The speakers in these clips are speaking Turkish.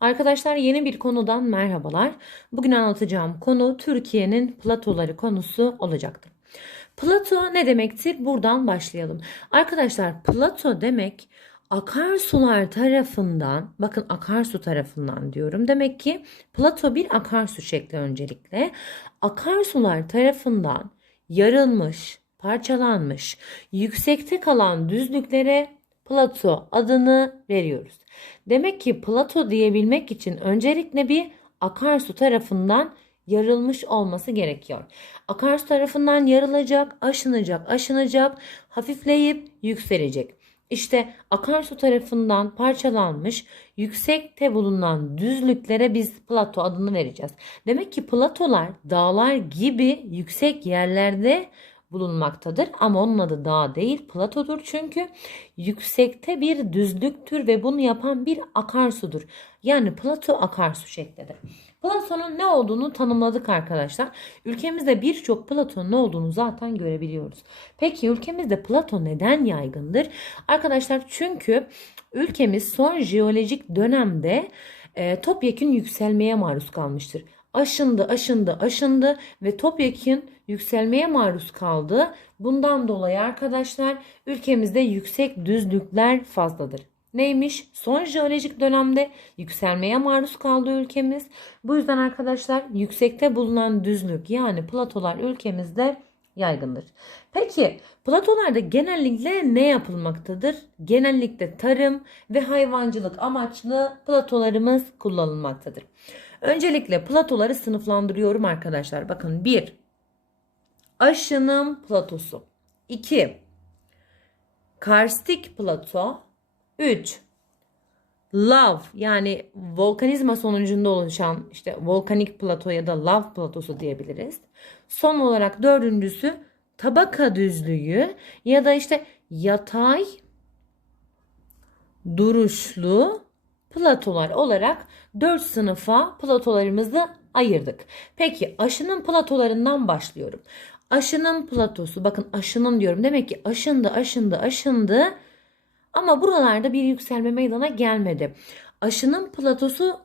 Arkadaşlar yeni bir konudan merhabalar. Bugün anlatacağım konu Türkiye'nin platoları konusu olacaktır. Plato ne demektir? Buradan başlayalım. Arkadaşlar plato demek akarsular tarafından, bakın akarsu tarafından diyorum. Demek ki plato bir akarsu şekli öncelikle. Akarsular tarafından yarılmış, parçalanmış, yüksekte kalan düzlüklere plato adını veriyoruz. Demek ki plato diyebilmek için öncelikle bir akarsu tarafından yarılmış olması gerekiyor. Akarsu tarafından yarılacak, aşınacak, aşınacak, hafifleyip yükselecek. İşte akarsu tarafından parçalanmış, yüksekte bulunan düzlüklere biz plato adını vereceğiz. Demek ki platolar dağlar gibi yüksek yerlerde bulunmaktadır ama onun adı dağ değil platodur çünkü yüksekte bir düzlüktür ve bunu yapan bir akarsudur. Yani plato akarsu şeklidir. Platonun ne olduğunu tanımladık arkadaşlar. Ülkemizde birçok Platon'un ne olduğunu zaten görebiliyoruz. Peki ülkemizde Platon neden yaygındır? Arkadaşlar çünkü ülkemiz son jeolojik dönemde e, topyekün yükselmeye maruz kalmıştır. Aşındı, aşındı, aşındı ve topyekün yükselmeye maruz kaldı. Bundan dolayı arkadaşlar ülkemizde yüksek düzlükler fazladır. Neymiş? Son jeolojik dönemde yükselmeye maruz kaldı ülkemiz. Bu yüzden arkadaşlar yüksekte bulunan düzlük yani platolar ülkemizde yaygındır. Peki platolarda genellikle ne yapılmaktadır? Genellikle tarım ve hayvancılık amaçlı platolarımız kullanılmaktadır. Öncelikle platoları sınıflandırıyorum arkadaşlar. Bakın 1. Aşınım platosu. 2. Karstik plato. 3. Lav yani volkanizma sonucunda oluşan işte volkanik plato ya da lav platosu diyebiliriz. Son olarak dördüncüsü tabaka düzlüğü ya da işte yatay duruşlu platolar olarak dört sınıfa platolarımızı ayırdık. Peki aşının platolarından başlıyorum. Aşının platosu bakın aşının diyorum demek ki aşındı aşındı aşındı ama buralarda bir yükselme meydana gelmedi. Aşının platosu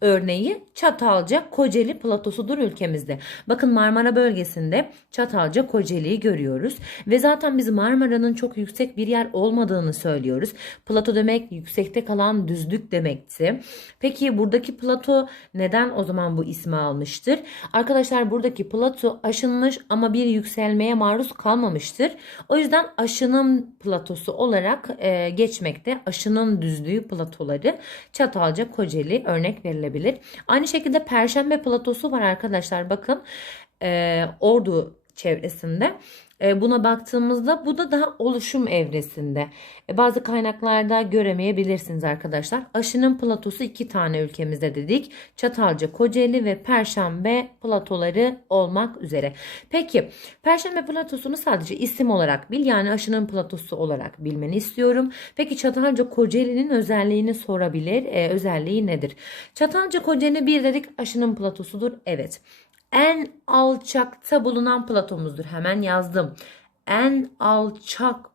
örneği Çatalca Kocaeli platosudur ülkemizde. Bakın Marmara bölgesinde Çatalca Kocaeli'yi görüyoruz ve zaten biz Marmara'nın çok yüksek bir yer olmadığını söylüyoruz. Plato demek yüksekte kalan düzlük demekti. Peki buradaki plato neden o zaman bu ismi almıştır? Arkadaşlar buradaki plato aşınmış ama bir yükselmeye maruz kalmamıştır. O yüzden aşının platosu olarak e, geçmekte. Aşının düzlüğü platoları Çatalca Kocaeli örnek verilebilir edilebilir. Aynı şekilde Perşembe platosu var arkadaşlar. Bakın e, Ordu çevresinde. E, buna baktığımızda bu da daha oluşum evresinde. E, bazı kaynaklarda göremeyebilirsiniz arkadaşlar. Aşının platosu iki tane ülkemizde dedik. Çatalca, Kocaeli ve Perşembe platoları olmak üzere. Peki Perşembe platosunu sadece isim olarak bil. Yani aşının platosu olarak bilmeni istiyorum. Peki Çatalca, Kocaeli'nin özelliğini sorabilir. E, özelliği nedir? Çatalca, Kocaeli bir dedik aşının platosudur. Evet en alçakta bulunan platomuzdur. Hemen yazdım. En alçak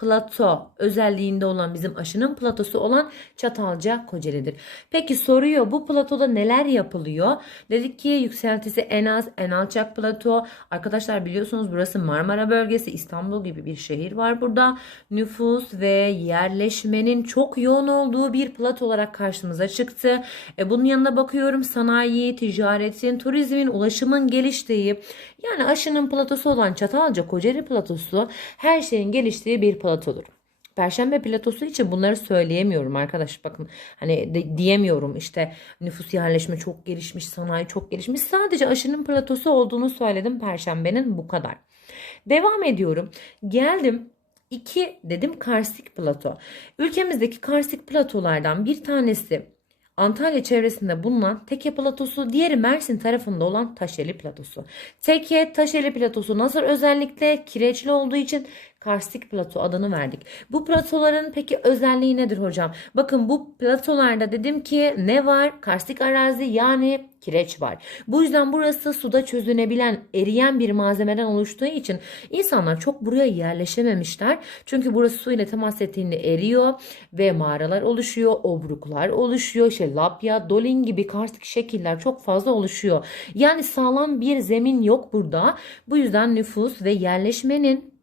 plato özelliğinde olan bizim aşının platosu olan Çatalca Kocaeli'dir. Peki soruyor bu platoda neler yapılıyor? Dedik ki yükseltisi en az en alçak plato. Arkadaşlar biliyorsunuz burası Marmara bölgesi İstanbul gibi bir şehir var burada. Nüfus ve yerleşmenin çok yoğun olduğu bir plato olarak karşımıza çıktı. E, bunun yanına bakıyorum sanayi, ticaretin, turizmin, ulaşımın geliştiği yani aşının platosu olan Çatalca Kocaeli platosu her şeyin geliştiği bir platodur. Perşembe platosu için bunları söyleyemiyorum arkadaş bakın hani de, diyemiyorum işte nüfus yerleşme çok gelişmiş sanayi çok gelişmiş sadece aşının platosu olduğunu söyledim Perşembenin bu kadar. Devam ediyorum geldim 2 dedim karstik plato. Ülkemizdeki karstik platolardan bir tanesi Antalya çevresinde bulunan Teke Platosu, diğeri Mersin tarafında olan Taşeli Platosu. Teke, Taşeli Platosu nasıl özellikle kireçli olduğu için karstik plato adını verdik. Bu platoların peki özelliği nedir hocam? Bakın bu platolarda dedim ki ne var? Karstik arazi yani kireç var. Bu yüzden burası suda çözünebilen, eriyen bir malzemeden oluştuğu için insanlar çok buraya yerleşememişler. Çünkü burası su ile temas ettiğinde eriyor ve mağaralar oluşuyor, obruklar oluşuyor, işte lapya, dolin gibi karstik şekiller çok fazla oluşuyor. Yani sağlam bir zemin yok burada. Bu yüzden nüfus ve yerleşmenin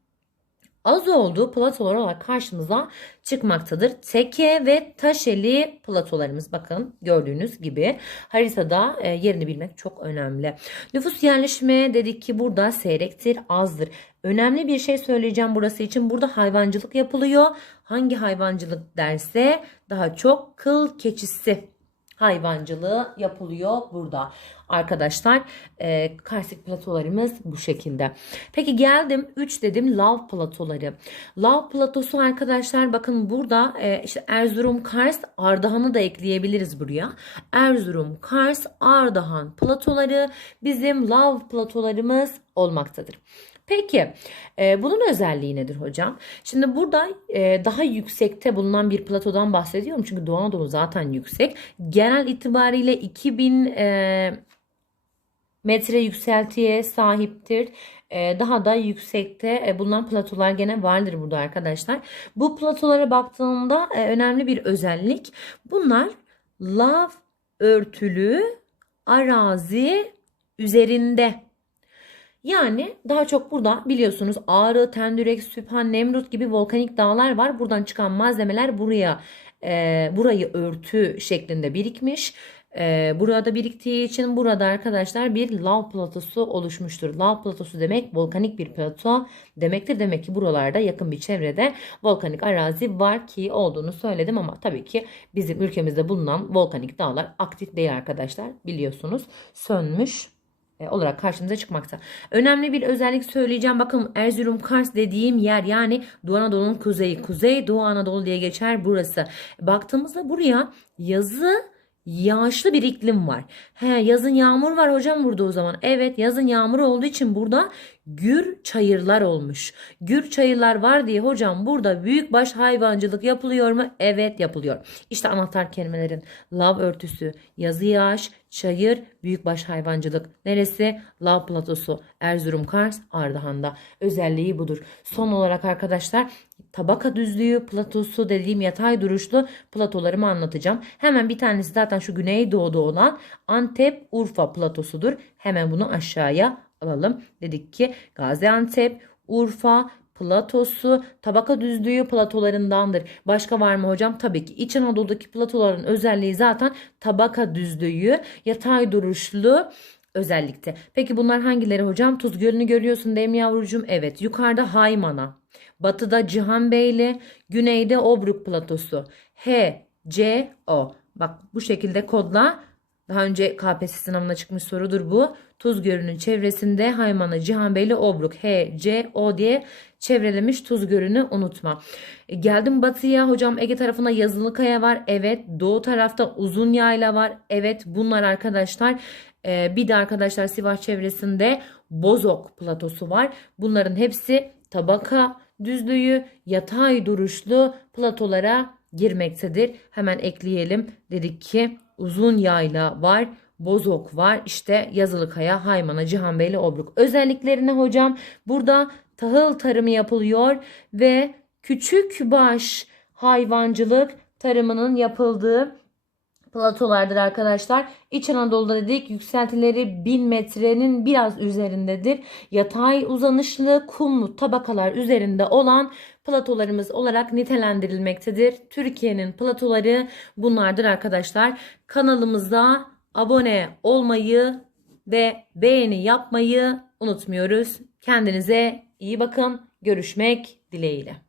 az olduğu platolar olarak karşımıza çıkmaktadır. Teke ve taşeli platolarımız bakın gördüğünüz gibi haritada e, yerini bilmek çok önemli. Nüfus yerleşme dedik ki burada seyrektir, azdır. Önemli bir şey söyleyeceğim burası için. Burada hayvancılık yapılıyor. Hangi hayvancılık derse daha çok kıl keçisi hayvancılığı yapılıyor burada. Arkadaşlar e, karstik platolarımız bu şekilde. Peki geldim 3 dedim lav platoları. Lav platosu arkadaşlar bakın burada e, işte Erzurum, Kars, Ardahan'ı da ekleyebiliriz buraya. Erzurum, Kars, Ardahan platoları bizim lav platolarımız olmaktadır. Peki e, bunun özelliği nedir hocam? Şimdi burada e, daha yüksekte bulunan bir platodan bahsediyorum. Çünkü Doğu Anadolu zaten yüksek. Genel itibariyle 2000 e, metre yükseltiye sahiptir. Daha da yüksekte bulunan platolar gene vardır burada arkadaşlar. Bu platolara baktığımda önemli bir özellik. Bunlar lav örtülü arazi üzerinde yani daha çok burada biliyorsunuz Ağrı, Tendürek, Süphan, Nemrut gibi volkanik dağlar var. Buradan çıkan malzemeler buraya e, burayı örtü şeklinde birikmiş. E, burada biriktiği için burada arkadaşlar bir lav platosu oluşmuştur. Lav platosu demek volkanik bir plato demektir. Demek ki buralarda yakın bir çevrede volkanik arazi var ki olduğunu söyledim ama tabii ki bizim ülkemizde bulunan volkanik dağlar aktif değil arkadaşlar. Biliyorsunuz sönmüş olarak karşımıza çıkmakta. Önemli bir özellik söyleyeceğim. Bakın Erzurum Kars dediğim yer yani Doğu Anadolu'nun kuzeyi. Kuzey Doğu Anadolu diye geçer burası. Baktığımızda buraya yazı yağışlı bir iklim var. He, yazın yağmur var hocam burada o zaman. Evet yazın yağmur olduğu için burada gür çayırlar olmuş. Gür çayırlar var diye hocam burada büyükbaş hayvancılık yapılıyor mu? Evet yapılıyor. İşte anahtar kelimelerin lav örtüsü, yazı yağış, çayır, büyükbaş hayvancılık. Neresi? Lav platosu. Erzurum, Kars, Ardahan'da. Özelliği budur. Son olarak arkadaşlar tabaka düzlüğü platosu dediğim yatay duruşlu platolarımı anlatacağım. Hemen bir tanesi zaten şu güneydoğuda olan Antep Urfa platosudur. Hemen bunu aşağıya alalım. Dedik ki Gaziantep, Urfa, platosu tabaka düzlüğü platolarındandır. Başka var mı hocam? Tabii ki İç Anadolu'daki platoların özelliği zaten tabaka düzlüğü, yatay duruşlu özellikte. Peki bunlar hangileri hocam? Tuz Gölü'nü görüyorsun değil mi yavrucuğum? Evet. Yukarıda Haymana. Batıda Cihanbeyli, güneyde Obruk platosu. H, C, O. Bak bu şekilde kodla daha önce KPSS sınavına çıkmış sorudur bu. Tuz Gölü'nün çevresinde Haymana, Cihanbeyli, Obruk, H, C, O diye çevrelemiş Tuz Gölü'nü unutma. E, geldim batıya hocam Ege tarafında Yazılıkaya var. Evet. Doğu tarafta Uzun Yayla var. Evet. Bunlar arkadaşlar. E, bir de arkadaşlar Sivas çevresinde Bozok platosu var. Bunların hepsi tabaka düzlüğü yatay duruşlu platolara girmektedir. Hemen ekleyelim. Dedik ki uzun yayla var. Bozok var. İşte Yazılıkaya, Haymana, Cihanbeyli, Obruk. Özelliklerine hocam burada tahıl tarımı yapılıyor ve küçük baş hayvancılık tarımının yapıldığı platolardır arkadaşlar. İç Anadolu'da dedik yükseltileri 1000 metrenin biraz üzerindedir. Yatay uzanışlı kumlu tabakalar üzerinde olan platolarımız olarak nitelendirilmektedir. Türkiye'nin platoları bunlardır arkadaşlar. Kanalımıza abone olmayı ve beğeni yapmayı unutmuyoruz. Kendinize iyi bakın. Görüşmek dileğiyle.